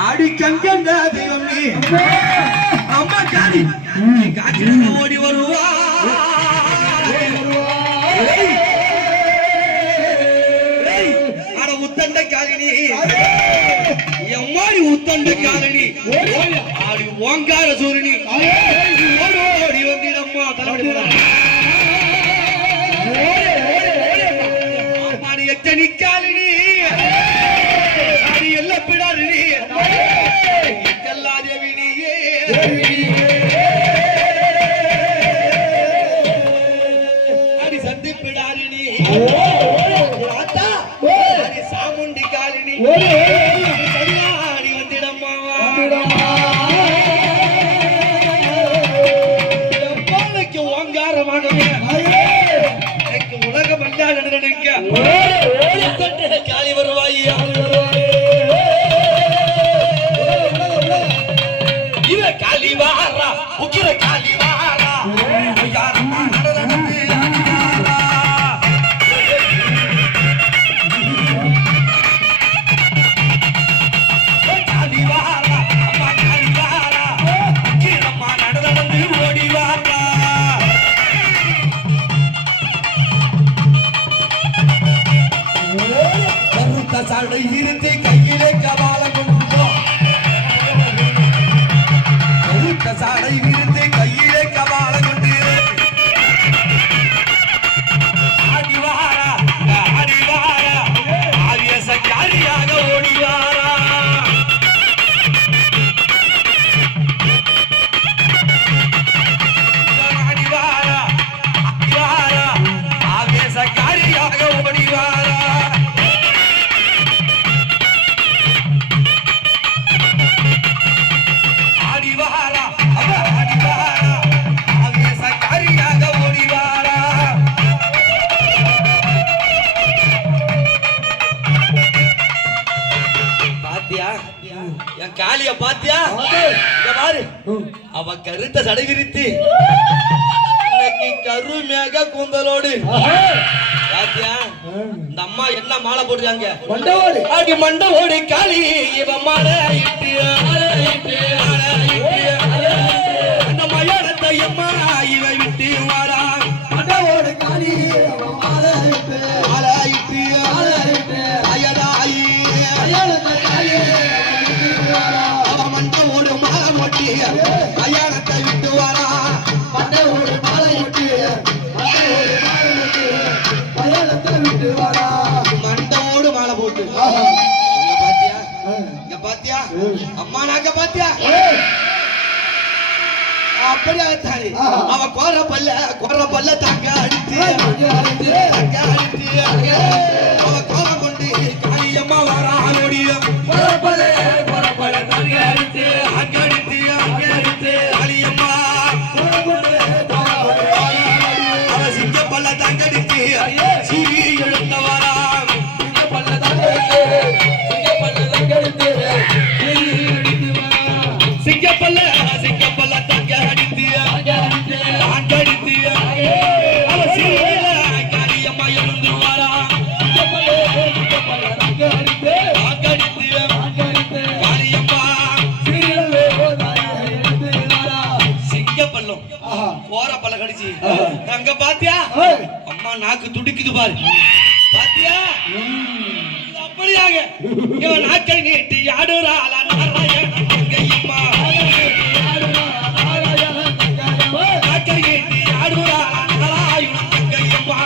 ஆடி கங்கண்ட தெய்வம் நீ அம்மா காடி காட்சி ஓடி வருவா அட உத்தண்ட காலினி எம்மாடி உத்தண்ட காலினி ஆடி ஓங்கார சூரியனி ஓடி வந்திடம்மா தலைவலி அம்மாடி எத்தனை காலினி அடி சந்திப்பிடாரிணி சாமுண்டி காலினி அடி வந்திடம்மா எப்பாளைக்கு ஓங்காரமாகவே உலகம் அல்ல நினைக்க காலி வருவாயா காலிவாரா உக்கிர காலிவாரா யாரம்மா நடந்து காலிவாரா அம்மா காலிவாரா உக்கிரம்மா நடந்து ஓடிவாரா கருத்த சாடை இருந்து கையிலே கபால சாடை விரித்து கையிலே கபால கொண்டு ஆடிவாரா ஆடிவாரா ஆவியச காரியாக ஓடிவாரா ஆடிவாரா ஆடிவாரா ஆவியச காரியாக ஓடிவாரா காளிய பாத்தியா பாரு அவ கருத்த சடை விரித்து இன்னைக்கு கருமேக கூந்தலோடு பாத்தியா இந்த அம்மா என்ன மாலை போடுறாங்க மண்டவோடு காளி இவ மாலை அந்த மயானத்தை அம்மா இவ விட்டு வாரா மண்டவோடு காளி அயானத்தை விட்டு வரா மண்டவோடு மாலை விட்டு அயானத்தை விட்டு வரா மண்டவோடு மாலை போட்டு பாத்தியா இங்க பாத்தியா அம்மா நாக்க பாத்தியா அப்படியே தானே அவ கோர பல்ல தாக்க அடித்து அவ கோர கொண்டு காளியம்மா வரா ஓடிய அங்க பாத்தியா அம்மா நாக்கு துடிக்குது பாரு பாத்தியா அப்படியாக இவன் நாக்கை நீட்டி ஆடுறாள நாராயண கையம்மா நாக்கை நீட்டி ஆடுறாள நாராயண கையம்மா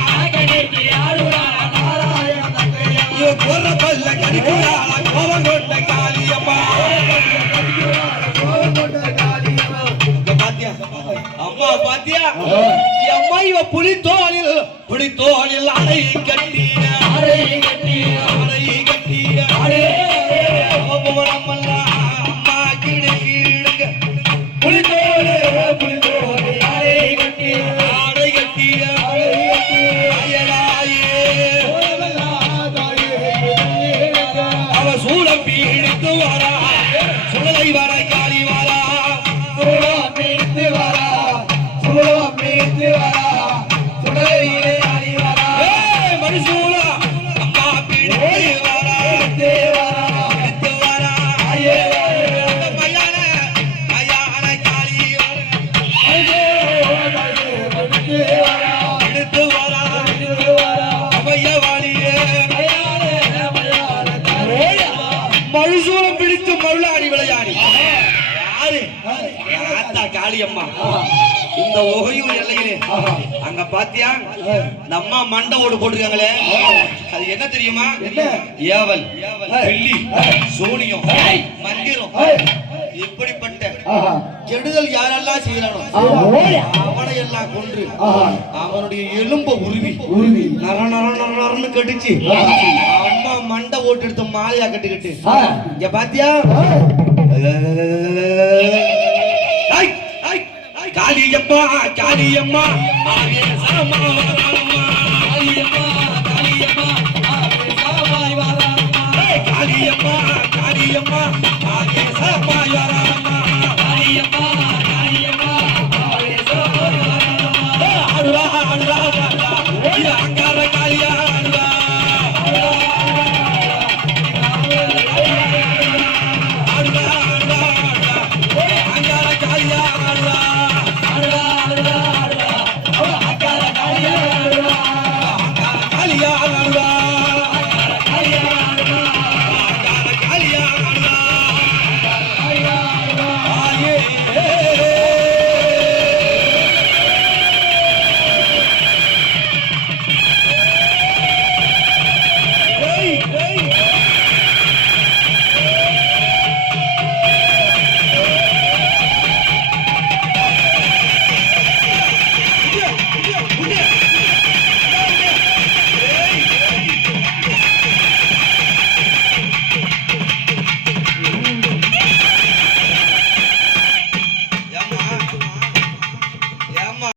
இவ கோர பல்ல கடிக்கிறாள கோவம் கொண்ட காளியம்மா அம்மா பாத்தியா அம்மா இவ புலித்தோளில் அடை கட்டி அம்மா கீழே புலித்தோடு அடை கட்டிய அவ சூழம் பீடித்து வரா சுழலை வர காளி வரா மனுஷூலா அம்மா பீடித்து வரா ஆத்தா காளியம்மா இந்த ஒகையூர் எல்லையிலே அங்க பாத்தியா இந்த அம்மா மண்டை ஓடு போட்டிருக்காங்களே அது என்ன தெரியுமா? ஏவல், வெள்ளி, சோனியம், மந்திரம், இப்படிப்பட்ட கெடுதல் யாரெல்லாம் செய்யறானோ அவனை எல்லாம் கொன்று அவனுடைய எலும்ப உருவி நர நர நரன்னு கடிச்சு அம்மா மண்டை ஓட்டு எடுத்த மாலையா கட்டுக்கிட்டு இங்க பாத்தியா காளியம்மா காளியம்மா ஆவேசமா வரம்மா காளியம்மா காளியம்மா ஆவேசமாய் வரம்மா காளியம்மா காளியம்மா